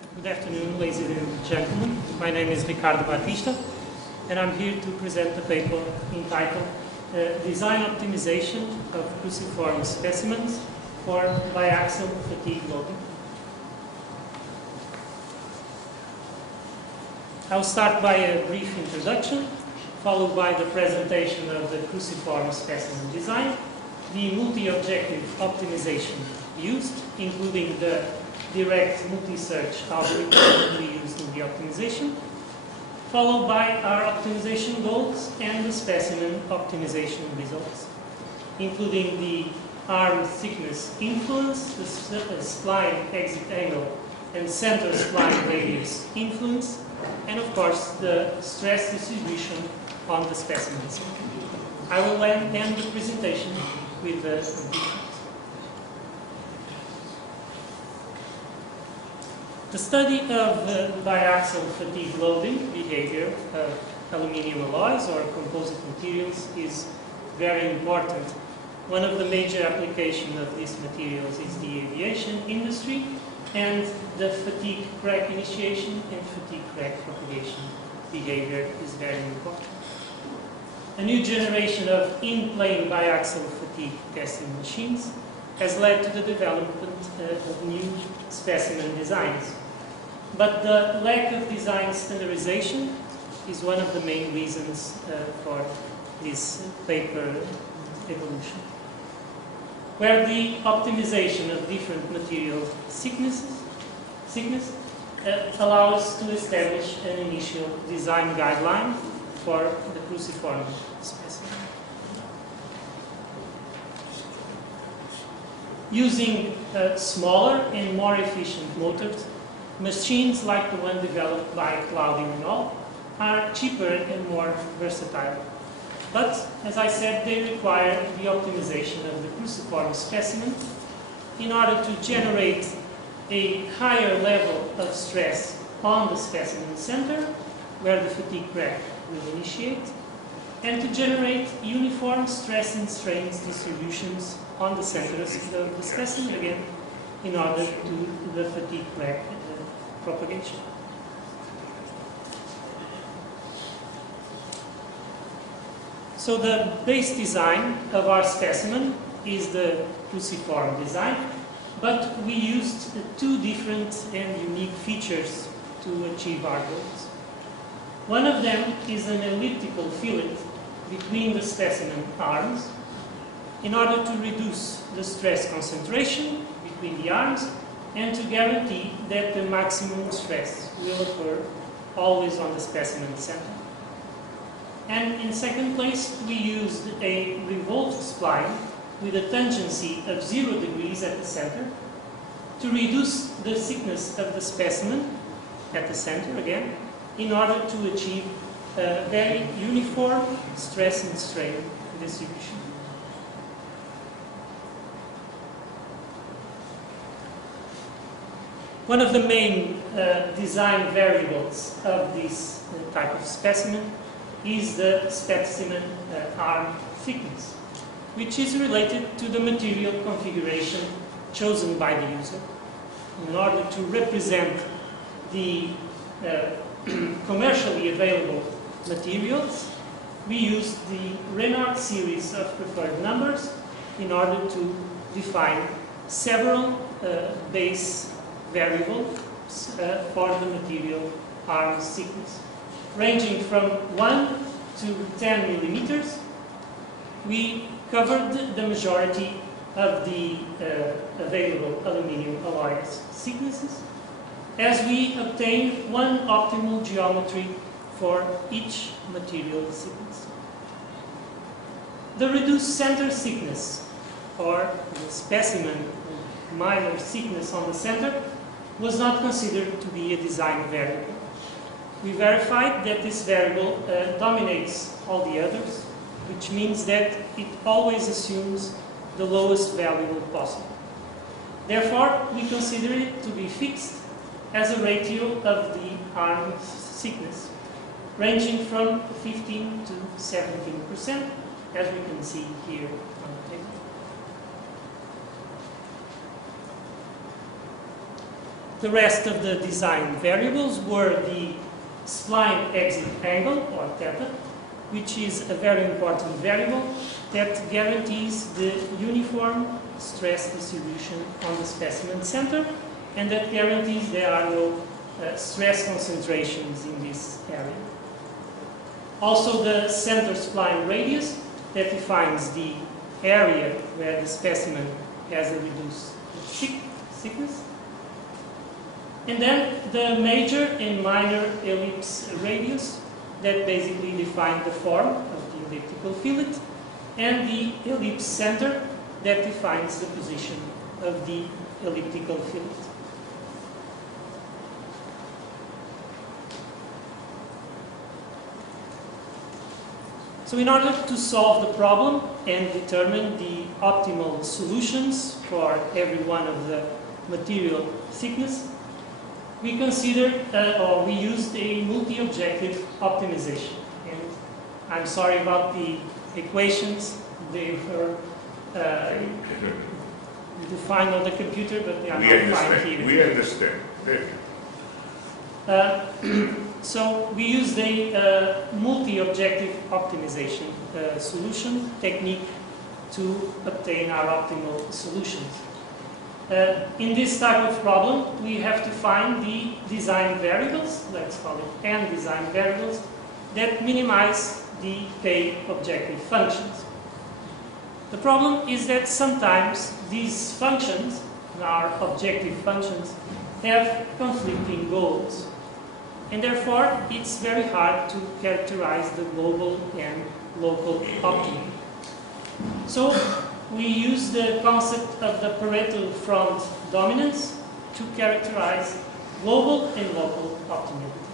Good afternoon, ladies and gentlemen. My name is Ricardo Batista, and I'm here to present the paper entitled Design Optimization of Cruciform Specimens for Biaxial Fatigue Loading. I'll start by a brief introduction, followed by the presentation of the cruciform specimen design, the multi-objective optimization used, including the direct multi-search algorithm we used in the optimization, followed by our optimization goals and the specimen optimization results, including the arm thickness influence, the spline exit angle and center spline radius influence, and of course the stress distribution on the specimens. I will end the presentation with the conclusions. The study of biaxial fatigue loading behavior of aluminium alloys or composite materials is very important. One of the major applications of these materials is the aviation industry, and the fatigue crack initiation and fatigue crack propagation behavior is very important. A new generation of in-plane biaxial fatigue testing machines has led to the development of new specimen designs. But the lack of design standardization is one of the main reasons for this paper evolution, where the optimization of different material thickness allows to establish an initial design guideline for the cruciform specimen. Using smaller and more efficient motors, machines like the one developed by Claudio and all are cheaper and more versatile. But, as I said, they require the optimization of the cruciform specimen in order to generate a higher level of stress on the specimen center, where the fatigue crack will initiate, and to generate uniform stress and strain distributions on the centers of the specimen, again, in order to do the fatigue crack propagation. So the base design of our specimen is the cruciform design, but we used two different and unique features to achieve our goals. One of them is an elliptical fillet between the specimen arms in order to reduce the stress concentration between the arms and to guarantee that the maximum stress will occur always on the specimen center. And in second place, we used a revolved spline with a tangency of 0 degrees at the center to reduce the thickness of the specimen at the center again, in order to achieve a very uniform stress and strain distribution. One of the main design variables of this type of specimen is the specimen arm thickness, which is related to the material configuration chosen by the user. In order to represent the commercially available materials, we used the RENARD series of preferred numbers in order to define several base variables for the material arm thickness. Ranging from 1 to 10 millimeters, we covered the majority of the available aluminium alloy thicknesses, as we obtained one optimal geometry for each material thickness. The reduced center thickness, or the specimen minor thickness on the center, was not considered to be a design variable. We verified that this variable dominates all the others, which means that it always assumes the lowest value possible. Therefore, we consider it to be fixed as a ratio of the arm thickness, ranging from 15 to 17%, as we can see here on the table. The rest of the design variables were the spline exit angle, or theta, which is a very important variable that guarantees the uniform stress distribution on the specimen center, and that guarantees there are no stress concentrations in this area. Also the center spline radius that defines the area where the specimen has a reduced thickness. And then the major and minor ellipse radius that basically define the form of the elliptical fillet, and the ellipse center that defines the position of the elliptical fillet. So in order to solve the problem and determine the optimal solutions for every one of the material thickness, we considered or we used a multi-objective optimization. And I'm sorry about the equations. They were defined on the computer, but they are not defined here. We understand. So we used a multi-objective optimization solution technique to obtain our optimal solutions. In this type of problem, we have to find the design variables, let's call it N design variables, that minimize the K objective functions. The problem is that sometimes these functions, our objective functions, have conflicting goals. And therefore, it's very hard to characterize the global and local optimum. So we use the concept of the Pareto front dominance to characterize global and local optimality.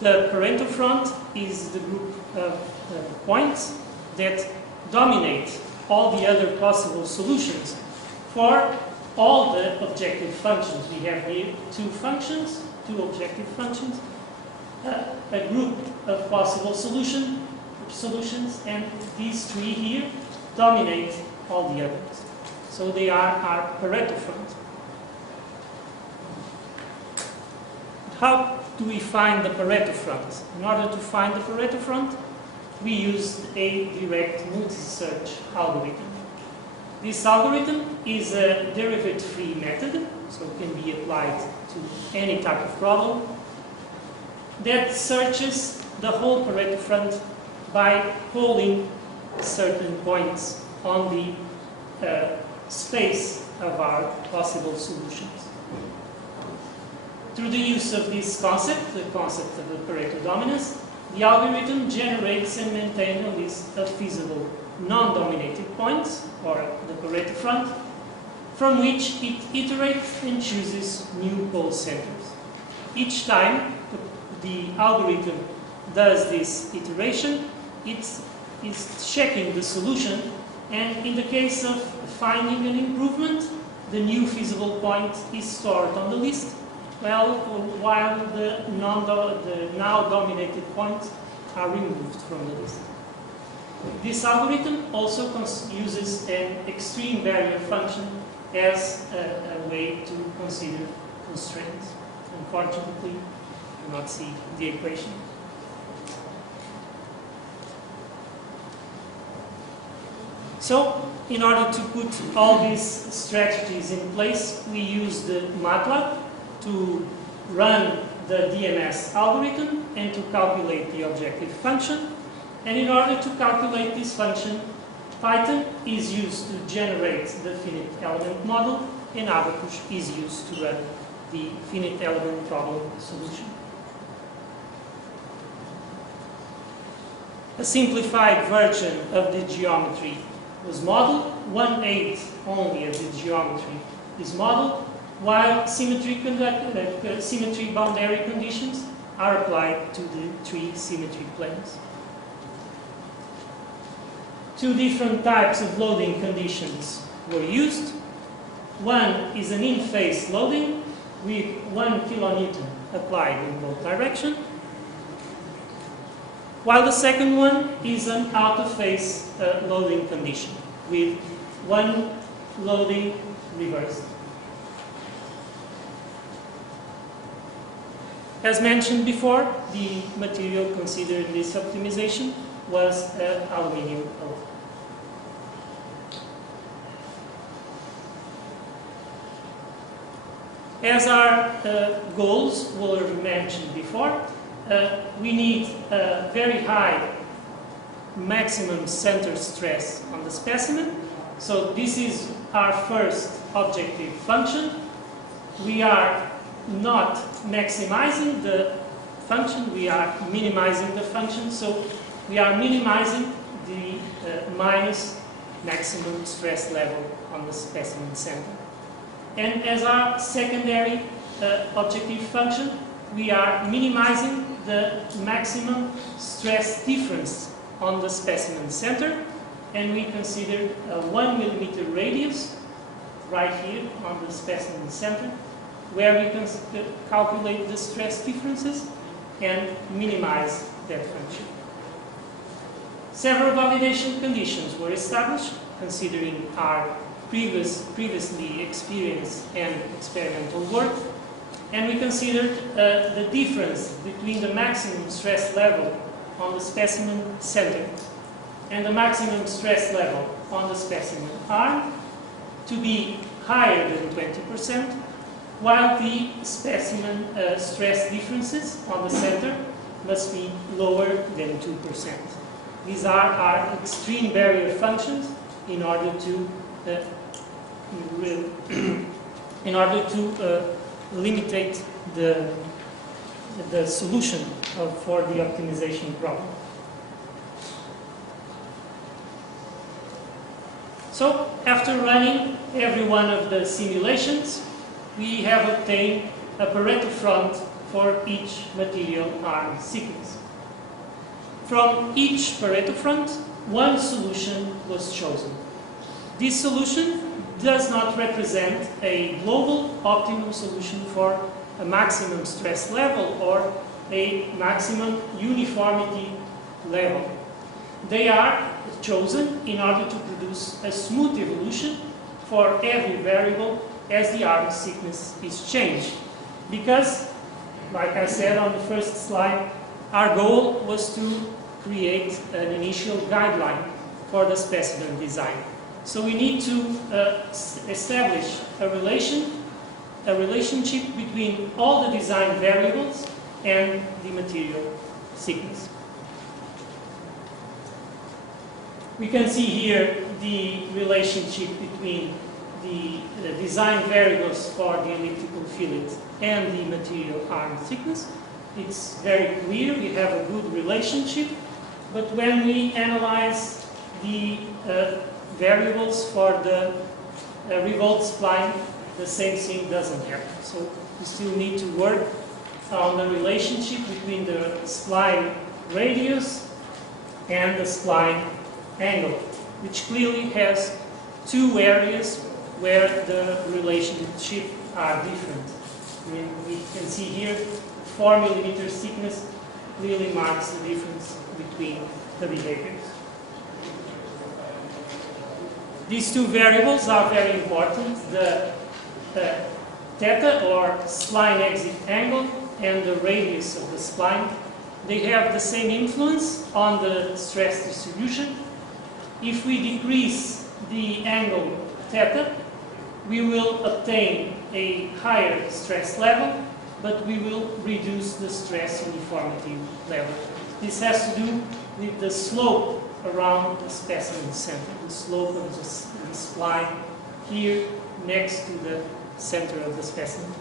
The Pareto front is the group of points that dominate all the other possible solutions for all the objective functions. We have here two objective functions, a group of possible solutions, and these three here dominate all the others. So they are our Pareto front. How do we find the Pareto front? In order to find the Pareto front, we used a direct multi-search algorithm. This algorithm is a derivative-free method, so it can be applied to any type of problem, that searches the whole Pareto front by polling certain points on the space of our possible solutions. Through the use of this concept, the concept of the Pareto dominance, the algorithm generates and maintains a list of feasible non-dominated points, or the Pareto front, from which it iterates and chooses new pole centers. Each time the algorithm does this iteration, it's checking the solution, and in the case of finding an improvement, the new feasible point is stored on the list, while the now dominated points are removed from the list. This algorithm also uses an extreme barrier function as a way to consider constraints. Unfortunately, you cannot see the equation. So, in order to put all these strategies in place, we use the MATLAB to run the DMS algorithm and to calculate the objective function. And in order to calculate this function, Python is used to generate the finite element model, and Abacus is used to run the finite element problem solution. A simplified version of the geometry was modeled. 1/8 only of the geometry is modeled, while symmetry boundary conditions are applied to the 3 symmetry planes. 2 different types of loading conditions were used. One is an in-phase loading with 1 kilonewton applied in both directions, while the second one is an out-of-phase loading condition with 1 loading reversed. As mentioned before, the material considered in this optimization was aluminium alloy. As our goals were mentioned before, we need a very high maximum center stress on the specimen. So this is our first objective function. We are not maximizing the function, we are minimizing the function. So we are minimizing the minus maximum stress level on the specimen center. And as our secondary objective function, we are minimizing the maximum stress difference on the specimen center, and we consider a 1 millimeter radius right here on the specimen center, where we can calculate the stress differences and minimize that function. Several validation conditions were established considering our previously experienced and experimental work, and we considered the difference between the maximum stress level on the specimen center and the maximum stress level on the specimen arm to be higher than 20%, while the specimen stress differences on the center must be lower than 2%. These are our extreme barrier functions in order to limitate the solution for the optimization problem. So, after running every one of the simulations, we have obtained a Pareto front for each material arm sequence. From each Pareto front, one solution was chosen. This solution does not represent a global optimum solution for a maximum stress level or a maximum uniformity level. They are chosen in order to produce a smooth evolution for every variable as the arm thickness is changed. Because, like I said on the first slide, our goal was to create an initial guideline for the specimen design. So we need to establish a relationship between all the design variables and the material thickness. We can see here the relationship between the design variables for the elliptical fillet and the material arm thickness. It's very clear, we have a good relationship, but when we analyze the variables for the revolt spline, the same thing doesn't happen. So we still need to work on the relationship between the spline radius and the spline angle, which clearly has two areas where the relationship are different. We can see here 4 millimeter thickness clearly marks the difference between the behaviors. These two variables are very important, the theta or spline exit angle and the radius of the spline. They have the same influence on the stress distribution. If we decrease the angle theta, we will obtain a higher stress level, but we will reduce the stress uniformity level. This has to do with the slope around the specimen center, the slope of the spline here next to the center of the specimen.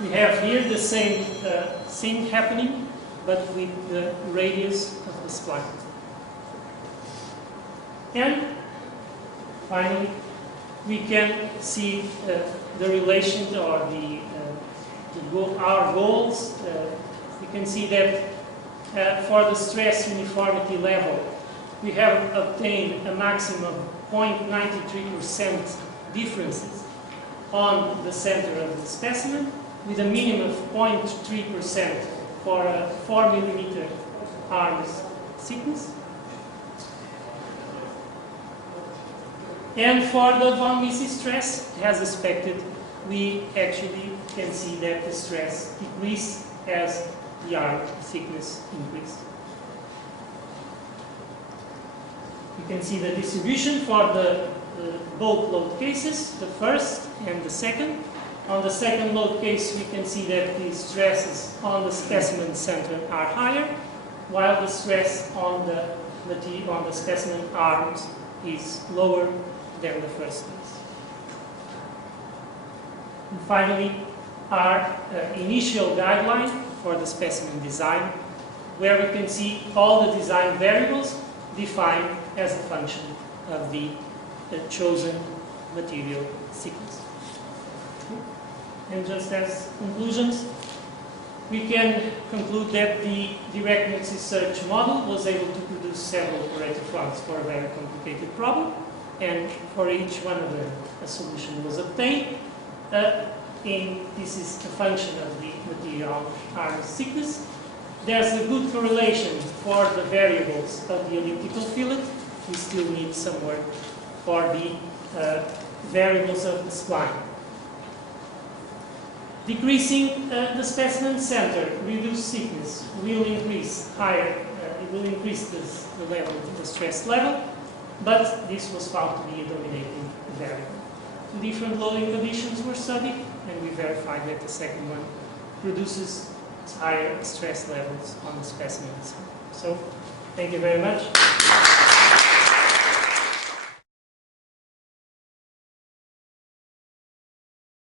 We have here the same thing happening, but with the radius of the spline. And finally, we can see the relation or our goals. We can see that for the stress uniformity level, we have obtained a maximum 0.93% differences on the center of the specimen, with a minimum of 0.3% for a 4 millimeter arms thickness. And for the von Mises stress, as expected, we actually can see that the stress decreases as the arm thickness increases. You can see the distribution for the both load cases, the first and the second. On the second load case, we can see that the stresses on the specimen center are higher, while the stress on the specimen arms is lower than the first case. And finally, our initial guideline for the specimen design, where we can see all the design variables defined as a function of the chosen material thickness. And just as conclusions, we can conclude that the direct multi-search model was able to produce several operator fronts for a very complicated problem, and for each one of them a solution was obtained. This is a function of the material arm thickness. There's a good correlation for the variables of the elliptical fillet. We still need some work for the variables of the spline. Decreasing the specimen center, reduced thickness, will increase it will increase the level, the stress level, but this was found to be a dominating variable. Two different loading conditions were studied, and we verified that the second one produces higher stress levels on the specimen. So, thank you very much.